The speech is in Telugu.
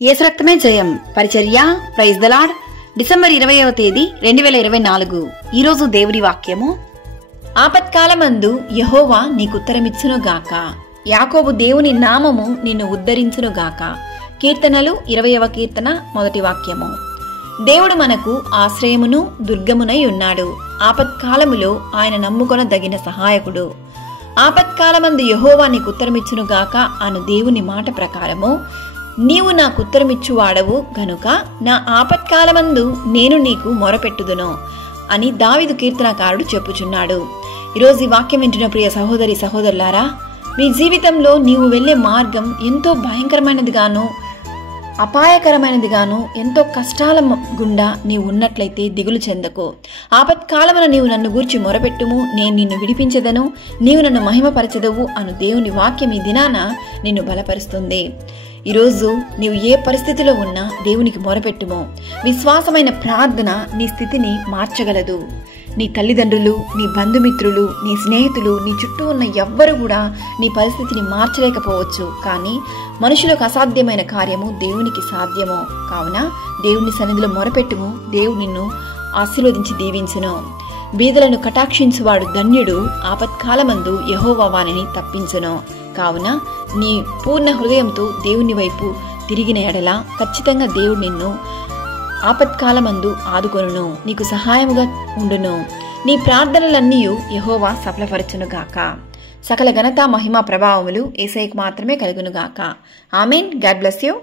యేసు రక్తమే జయం పరిచర్య ప్రైజ్ ద లార్డ్. డిసెంబర్ 20వ తేదీ 2024. ఈరోజు దేవుడి వాక్యము. ఆపత్కాలమందు యెహోవా నీకుత్తరమిచ్చునుగాక, యాకోబు దేవుని నామము నిన్ను ఉద్ధరించునుగాక. కీర్తనలు 20వ కీర్తన 1వ వాక్యము. దేవుడు మనకు ఆశ్రయమును దుర్గమునై ఉన్నాడు. ఆపత్కాలములో ఆయన నమ్ముకొనదగిన సహాయకుడు. ఆపత్కాలమందు యెహోవా నీకుత్తరమిచ్చునుగాక అను దేవుని మాట ప్రకారము నీవు నాకుత్తరమిచ్చువాడవు గనుక నా ఆపత్కాలమందు నేను నీకు మొరపెట్టుదును అని దావీదు కీర్తనకారుడు చెప్పుచున్నాడు. ఈరోజు ఈ వాక్యం వింటున్న ప్రియ సహోదరి సహోదరులారా, మీ జీవితంలో నీవు వెళ్లే మార్గం ఎంతో భయంకరమైనదిగాను అపాయకరమైనదిగాను ఎంతో కష్టాల గుండా నీవు ఉన్నట్లయితే దిగులు చెందకు. ఆపత్కాలమున నీవు నన్ను గూర్చి మొరపెట్టుము, నేను నిన్ను విడిపించెదను, నీవు నన్ను మహిమపరచెదవు అను దేవుని వాక్యం ఈ దినాన నిన్ను బలపరుస్తుంది. ఈరోజు నీవు ఏ పరిస్థితిలో ఉన్నా దేవునికి మొరపెట్టుము. విశ్వాసమైన ప్రార్థన నీ స్థితిని మార్చగలదు. నీ తల్లిదండ్రులు, నీ బంధుమిత్రులు, నీ స్నేహితులు, నీ చుట్టూ ఉన్న ఎవ్వరు కూడా నీ పరిస్థితిని మార్చలేకపోవచ్చు. కానీ మనుషులకు అసాధ్యమైన కార్యము దేవునికి సాధ్యము. కావున దేవుని సన్నిధిలో మొరపెట్టుము, దేవుడు నిన్ను ఆశీర్వదించి దీవించును. బీదలను కటాక్షించువాడు ధన్యుడు, ఆపత్కాలమందు యెహోవా వానిని తప్పించును. కావున నీ పూర్ణ హృదయంతో దేవుని వైపు తిరిగిన ఎడల ఖచ్చితంగా దేవుడు నిన్ను ఆపత్కాలమందు ఆదుకొనును, నీకు సహాయముగా ఉండును. నీ ప్రార్థనలన్నీ యెహోవా సఫలపరచునుగాక. సకల ఘనత మహిమ ప్రభావములు యేసయ్యకు మాత్రమే కలుగునుగాక. ఆమేన్. God bless you.